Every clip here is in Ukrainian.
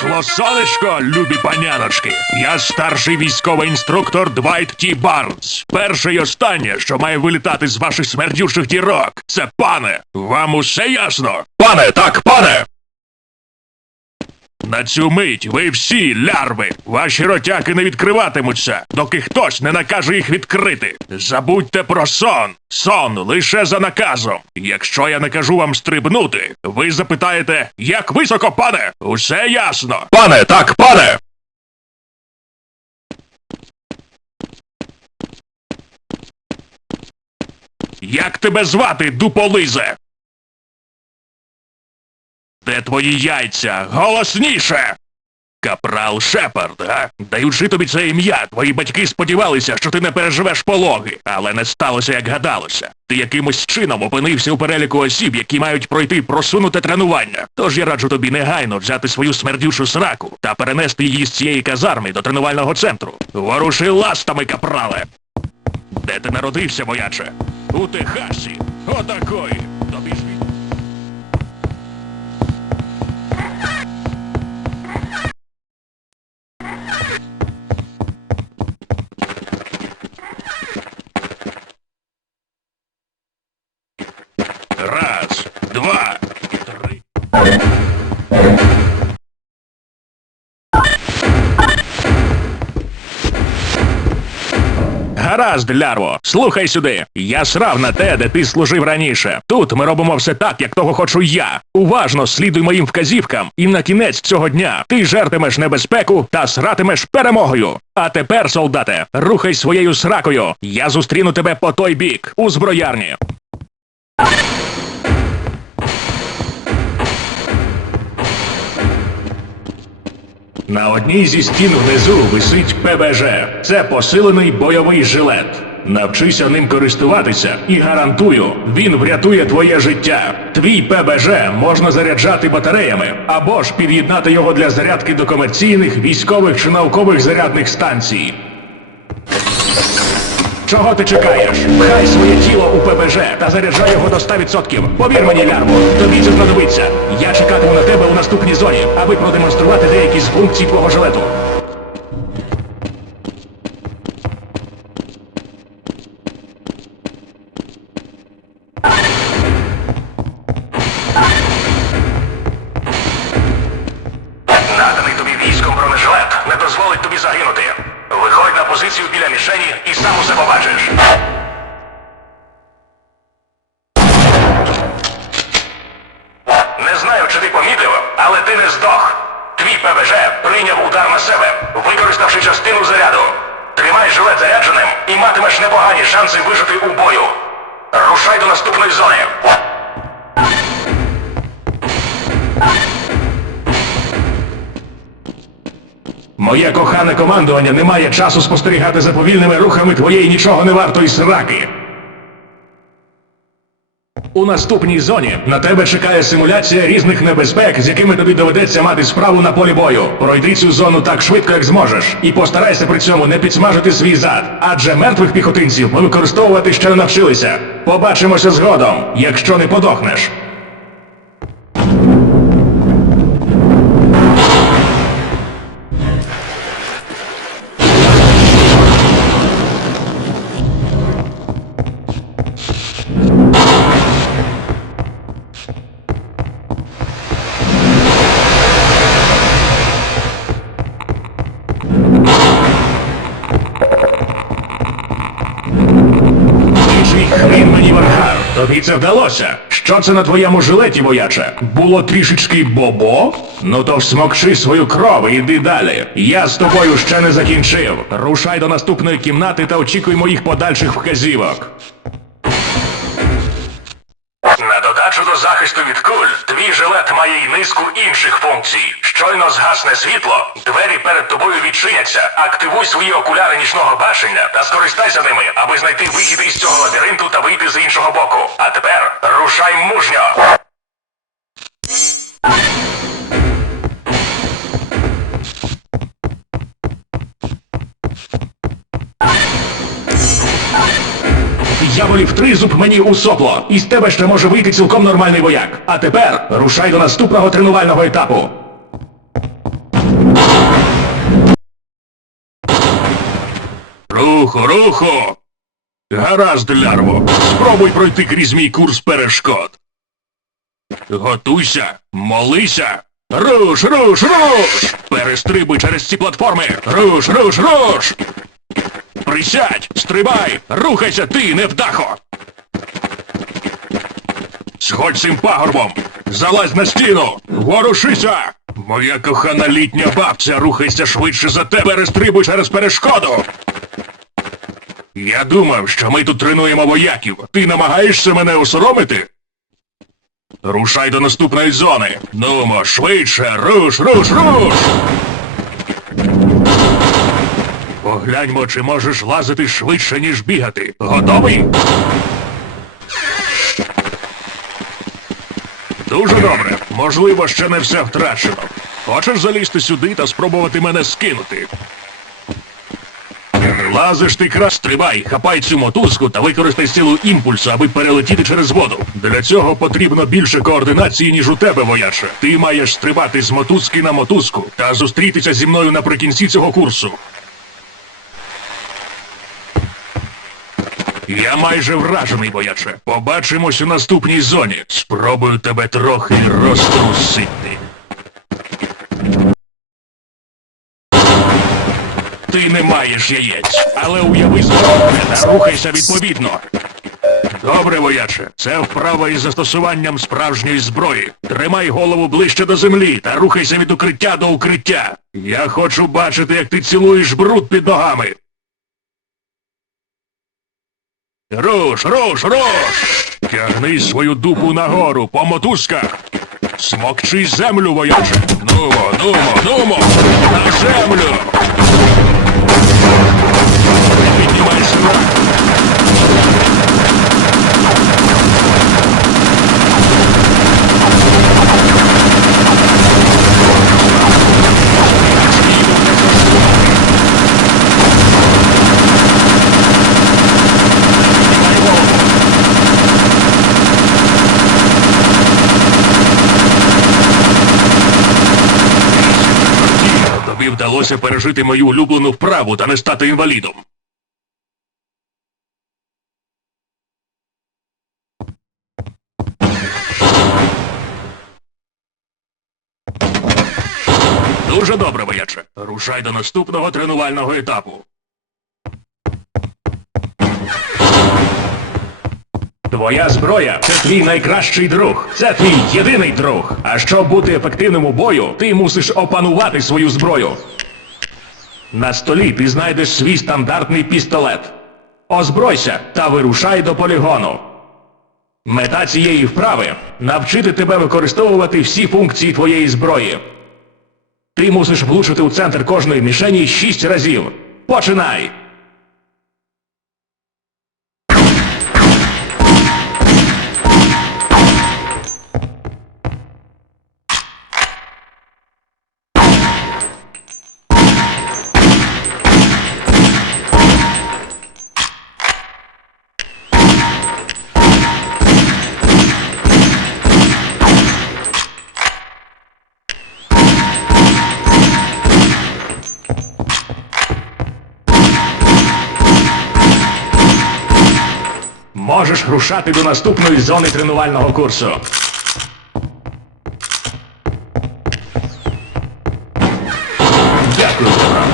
Зайшло сонечко, любі паняночки. Я старший військовий інструктор Двайт Ті Барнс. Перше й останнє, що має вилітати з ваших смердючих дірок. Це пане. Вам усе ясно? Пане, так, пане. На цю мить ви всі лярви. Ваші ротяки не відкриватимуться, доки хтось не накаже їх відкрити. Забудьте про сон. Сон лише за наказом. Якщо я накажу вам стрибнути, ви запитаєте, як високо, пане? Усе ясно. Пане, так, пане. Як тебе звати, дуполизе? Де твої яйця? Голосніше! Капрал Шепард, а? Даючи тобі це ім'я, твої батьки сподівалися, що ти не переживеш пологи, але не сталося, як гадалося. Ти якимось чином опинився у переліку осіб, які мають пройти просунуте тренування. Тож я раджу тобі негайно взяти свою смердючу сраку та перенести її з цієї казарми до тренувального центру. Воруши ластами, капрале! Де ти народився, вояче? У Техасі. Отакої. Тобі Гаразд, лярво, слухай сюди. Я срав на те, де ти служив раніше. Тут ми робимо все так, як того хочу я. Уважно слідуй моїм вказівкам, і на кінець цього дня ти жертимеш небезпеку та сратимеш перемогою. А тепер, солдате, рухай своєю сракою. Я зустріну тебе по той бік, у зброярні. На одній зі стін внизу висить ПБЖ. Це посилений бойовий жилет. Навчися ним користуватися і гарантую, він врятує твоє життя. Твій ПБЖ можна заряджати батареями або ж під'єднати його для зарядки до комерційних, військових чи наукових зарядних станцій. Чого ти чекаєш? Хай своє тіло у ПБЖ та заряджай його до 100%. Повір мені, лярво, тобі це знадобиться. Я чекатиму на тебе у наступній зоні, аби продемонструвати деякі з функцій твого жилету. Мішені і сам Моє кохане командування не має часу спостерігати за повільними рухами твоєї нічого не вартої сраки. У наступній зоні на тебе чекає симуляція різних небезпек, з якими тобі доведеться мати справу на полі бою. Пройди цю зону так швидко, як зможеш, і постарайся при цьому не підсмажити свій зад, адже мертвих піхотинців ми використовувати ще не навчилися. Побачимося згодом, якщо не подохнеш. Тобі це вдалося. Що це на твоєму жилеті, вояче? Було трішечки бобо? Ну то всмокчи свою кров і йди далі. Я з тобою ще не закінчив. Рушай до наступної кімнати та очікуй моїх подальших вказівок. Захисту від куль, твій жилет має й низку інших функцій. Щойно згасне світло, двері перед тобою відчиняться. Активуй свої окуляри нічного бачення та скористайся ними, аби знайти вихід із цього лабіринту та вийти з іншого боку. А тепер рушай мужньо. дияволів тризуб мені у сопло. Із тебе ще може вийти цілком нормальний вояк. А тепер рушай до наступного тренувального етапу. Рухо, рухо! Гаразд, лярво. Спробуй пройти крізь мій курс перешкод. Готуйся, молися. Руш, руш, руш! Перестрибуй через ці платформи! Руш, руш, руш! Присядь, стрибай, рухайся ти, невдахо! Сходь цим пагорбом! Залазь на стіну! Ворушися! Моя кохана літня бабця рухайся швидше за тебе, перестрибуй через перешкоду! Я думав, що ми тут тренуємо вояків. Ти намагаєшся мене осоромити? Рушай до наступної зони. Нумо, швидше, руш, руш, руш! Погляньмо, чи можеш лазити швидше, ніж бігати. Готовий? Дуже добре. Можливо, ще не все втрачено. Хочеш залізти сюди та спробувати мене скинути? Лазиш ти крас, стрибай, хапай цю мотузку та використай силу імпульсу, аби перелетіти через воду. Для цього потрібно більше координації, ніж у тебе, вояче. Ти маєш стрибати з мотузки на мотузку та зустрітися зі мною наприкінці цього курсу. Я майже вражений, бояче. Побачимось у наступній зоні. Спробую тебе трохи розтрусити. Ти не маєш яєць, але уяви та рухайся відповідно. Добре, вояче, це вправа із застосуванням справжньої зброї. Тримай голову ближче до землі та рухайся від укриття до укриття. Я хочу бачити, як ти цілуєш бруд під ногами. Руш, руш, руш! Тягни свою дупу нагору по мотузках. Смокчи землю, вояче. Нумо, нумо, нумо! На землю! Вдалося пережити мою улюблену вправу та не стати інвалідом. Дуже добре, вояче. Рушай до наступного тренувального етапу. Твоя зброя це твій найкращий друг. Це твій єдиний друг. А щоб бути ефективним у бою, ти мусиш опанувати свою зброю. На столі ти знайдеш свій стандартний пістолет. Озбройся та вирушай до полігону. Мета цієї вправи навчити тебе використовувати всі функції твоєї зброї. Ти мусиш влучити у центр кожної мішені шість разів. Починай! Рушати до наступної зони тренувального курсу. Дякую, Петро.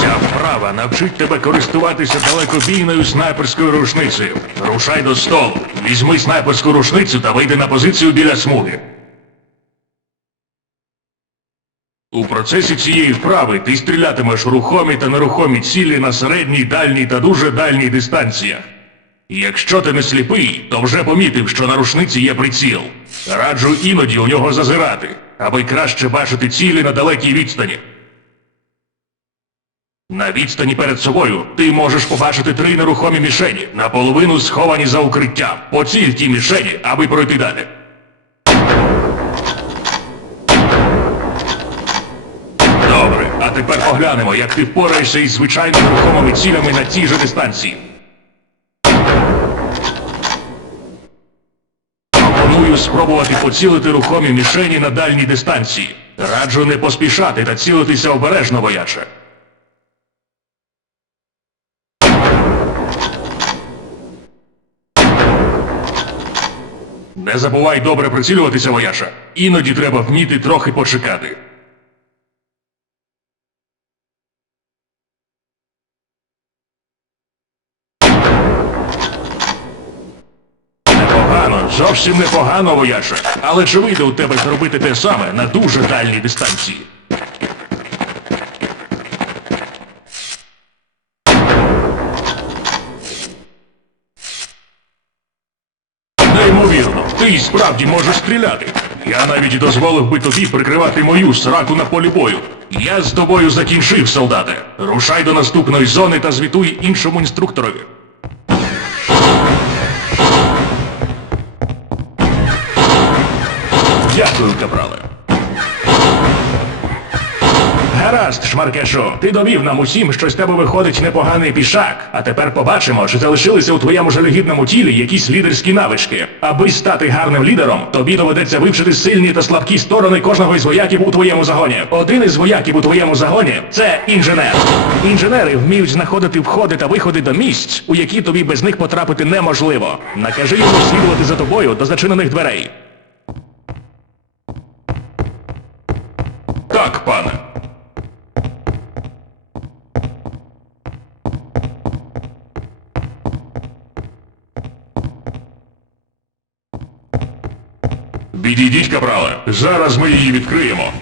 Ця вправа навчить тебе користуватися далекобійною снайперською рушницею. Рушай до столу, візьми снайперську рушницю та вийди на позицію біля смуги. У процесі цієї вправи ти стрілятимеш рухомі та нерухомі цілі на середній, дальній та дуже дальній дистанціях. Якщо ти не сліпий, то вже помітив, що на рушниці є приціл. Раджу іноді у нього зазирати, аби краще бачити цілі на далекій відстані. На відстані перед собою ти можеш побачити три нерухомі мішені, наполовину сховані за укриття. Поціль ті мішені, аби пройти далі. Добре, а тепер поглянемо, як ти впораєшся із звичайними рухомими цілями на тій же дистанції. Пропоную спробувати поцілити рухомі мішені на дальній дистанції. Раджу не поспішати та цілитися обережно, вояче. Не забувай добре прицілюватися, вояша. Іноді треба вміти трохи почекати. Непогано, зовсім непогано, вояше. Але чи вийде у тебе зробити те саме на дуже дальній дистанції? Неймовірно, ти й справді можеш стріляти. Я навіть дозволив би тобі прикривати мою сраку на полі бою. Я з тобою закінчив, солдате. Рушай до наступної зони та звітуй іншому інструкторові. Гаразд, шмаркешу, ти довів нам усім, що з тебе виходить непоганий пішак. А тепер побачимо, чи залишилися у твоєму жалюгідному тілі якісь лідерські навички. Аби стати гарним лідером, тобі доведеться вивчити сильні та слабкі сторони кожного із вояків у твоєму загоні. Один із вояків у твоєму загоні це інженер. Інженери вміють знаходити входи та виходи до місць, у які тобі без них потрапити неможливо. Накажи йому слідувати за тобою до зачинених дверей. Так, пане. Відійдіть, капрале. Зараз ми її відкриємо.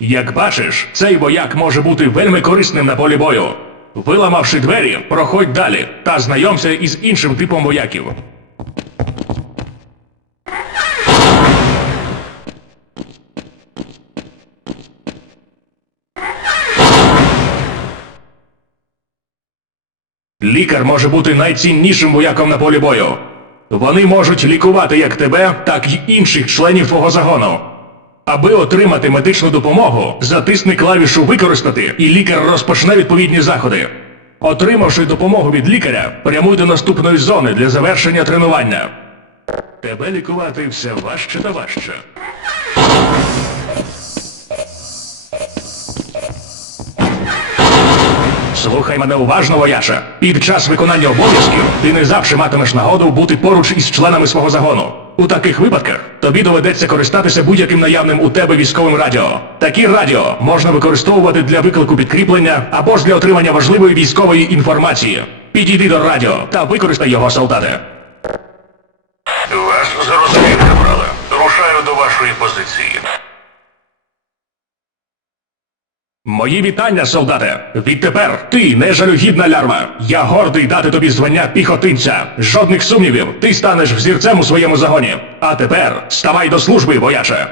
Як бачиш, цей вояк може бути вельми корисним на полі бою. Виламавши двері, проходь далі та знайомся із іншим типом вояків. Лікар може бути найціннішим вояком на полі бою. Вони можуть лікувати як тебе, так й інших членів твого загону. Аби отримати медичну допомогу, затисни клавішу Використати і лікар розпочне відповідні заходи. Отримавши допомогу від лікаря, прямуй до наступної зони для завершення тренування. Тебе лікувати все важче та важче. Слухай мене уважно, вояче. Під час виконання обов'язків ти не завжди матимеш нагоду бути поруч із членами свого загону. У таких випадках тобі доведеться користатися будь-яким наявним у тебе військовим радіо. Такі радіо можна використовувати для виклику підкріплення або ж для отримання важливої військової інформації. Підійди до радіо та використай його, солдати. Вас зрозумів, капрале. Рушаю до вашої позиції. Мої вітання, солдате! Відтепер ти не жалюгідна лярва. Я гордий дати тобі звання піхотинця. Жодних сумнівів, ти станеш взірцем у своєму загоні. А тепер ставай до служби, вояче.